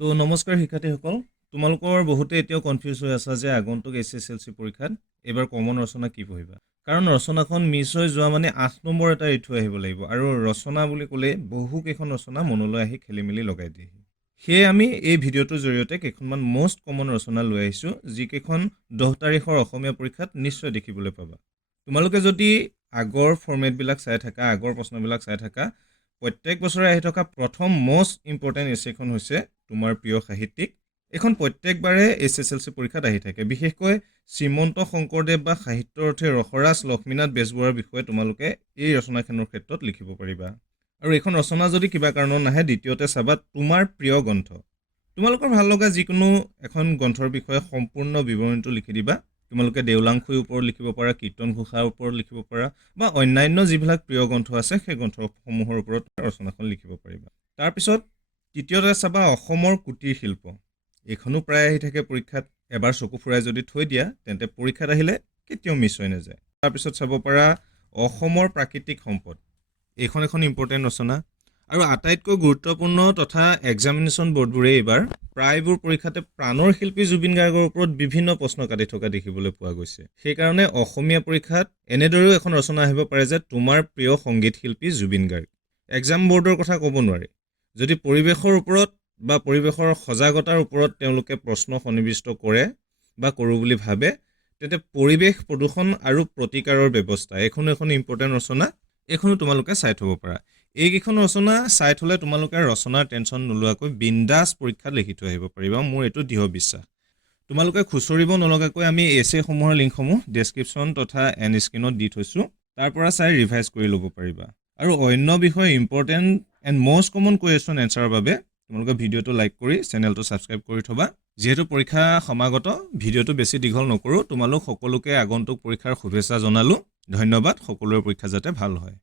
তো নমস্কাৰ শিক্ষাৰ্থীসকল, তোমালোকৰ বহুতে এতিয়াও কনফিউজ হৈ আছে যে আগন্তুক SSLC পৰীক্ষাত এবাৰ কমন ৰচনা কি পঢ়িবা। কাৰণ ৰচনাখন মিছ হৈ যোৱা মানে 8 নম্বৰ এটা এৰি থৈ আহিব লাগিব, আৰু ৰচনা বুলি ক'লে বহুকেইখন ৰচনা মনলৈ আহি খেলি মেলি লগাই দিয়ে। সেয়ে আমি এই ভিডিঅ'টোৰ জৰিয়তে কেইখনমান মষ্ট কমন ৰচনা লৈ আহিছোঁ, যিকেইখন 10 তাৰিখৰ অসমীয়া পৰীক্ষাত নিশ্চয় দেখিবলৈ পাবা। তোমালোকে যদি আগৰ ফৰ্মেটবিলাক চাই থাকা, আগৰ প্ৰশ্নবিলাক চাই থাকা, প্ৰত্যেক বছৰে আহি থকা প্ৰথম মষ্ট ইম্পৰ্টেণ্ট এছেখন হৈছে তোমাৰ প্ৰিয় সাহিত্যিক। এখন প্ৰত্যেকবাৰে SSLC পৰীক্ষাত আহি থাকে, বিশেষকৈ শ্ৰীমন্ত শংকৰদেৱ বা সাহিত্যৰ অৰ্থে ৰসৰাজ লক্ষ্মীনাথ বেজবৰুৱাৰ বিষয়ে তোমালোকে এই ৰচনাখনৰ ক্ষেত্ৰত লিখিব পাৰিবা। আৰু এইখন ৰচনা যদি কিবা কাৰণত নাহে, দ্বিতীয়তে চাবা তোমাৰ প্ৰিয় গ্ৰন্থ। তোমালোকৰ ভাল লগা যিকোনো এখন গ্ৰন্থৰ বিষয়ে সম্পূৰ্ণ বিৱৰণীটো লিখি দিবা। তোমালোকে দেওলাংখুইৰ ওপৰত লিখিব পাৰা, কীৰ্তন ঘোষাৰ ওপৰত লিখিব পাৰা, বা অন্যান্য যিবিলাক প্ৰিয় গ্ৰন্থ আছে সেই গ্ৰন্থসমূহৰ ওপৰত ৰচনাখন লিখিব পাৰিবা। তাৰপিছত তৃতীয়তে চাবা অসমৰ কুটীৰ শিল্প। এইখনো প্ৰায় আহি থাকে পৰীক্ষাত। এবাৰ চকু ফুৰাই যদি থৈ দিয়া, তেন্তে পৰীক্ষাত আহিলে কেতিয়াও মিছ হৈ নাযায়। তাৰপিছত চাব পাৰা অসমৰ প্ৰাকৃতিক সম্পদ। এইখন এখন ইম্পৰ্টেণ্ট ৰচনা, আৰু আটাইতকৈ গুৰুত্বপূৰ্ণ তথা এক্সামিনেশ্যন বৰ্ডবোৰে এইবাৰ প্ৰায়বোৰ পৰীক্ষাতে প্ৰাণৰ শিল্পী জুবিন গাৰ্গৰ ওপৰত বিভিন্ন প্ৰশ্ন কাটি থকা দেখিবলৈ পোৱা গৈছে। সেইকাৰণে অসমীয়া পৰীক্ষাত এনেদৰেও এখন ৰচনা আহিব পাৰে যে তোমাৰ প্ৰিয় সংগীত শিল্পী জুবিন গাৰ্গ। এক্সাম বৰ্ডৰ কথা ক'ব নোৱাৰি। যদি পৰিৱেশৰ ওপৰত বা পৰিৱেশৰ সজাগতাৰ ওপৰত তেওঁলোকে প্ৰশ্ন সন্নিৱিষ্ট কৰে বা কৰোঁ বুলি ভাবে, তেন্তে পৰিৱেশ প্ৰদূষণ আৰু প্ৰতিকাৰৰ ব্যৱস্থা, এইখনো এখন ইম্পৰ্টেণ্ট ৰচনা। এইখনো তোমালোকে চাই থ'ব পাৰা। এইকেইখন ৰচনা চাই থ'লে তোমালোকে ৰচনাৰ টেনশ্যন নোলোৱাকৈ বিন্দাছ পৰীক্ষাত লিখি থৈ আহিব পাৰিবা, মোৰ এইটো দৃঢ় বিশ্বাস। তোমালোকে খুচৰিব নলগাকৈ আমি এছেসমূহৰ লিংকসমূহ ডেছক্ৰিপশ্যন তথা এণ্ড স্ক্ৰীনত দি থৈছোঁ, তাৰ পৰা চাই ৰিভাইজ কৰি ল'ব পাৰিবা। আৰু অন্য বিষয়ে important and most common question এনচাৰৰ বাবে তোমালোকে ভিডিঅ'টো লাইক কৰি চেনেলটো ছাবস্ক্ৰাইব কৰি থ'বা। যিহেতু পৰীক্ষা সমাগত, ভিডিঅ'টো বেছি দীঘল নকৰোঁ। তোমালোক সকলোকে আগন্তুক পৰীক্ষাৰ শুভেচ্ছা জনালোঁ। ধন্যবাদ। সকলোৰে পৰীক্ষা যাতে ভাল হয়।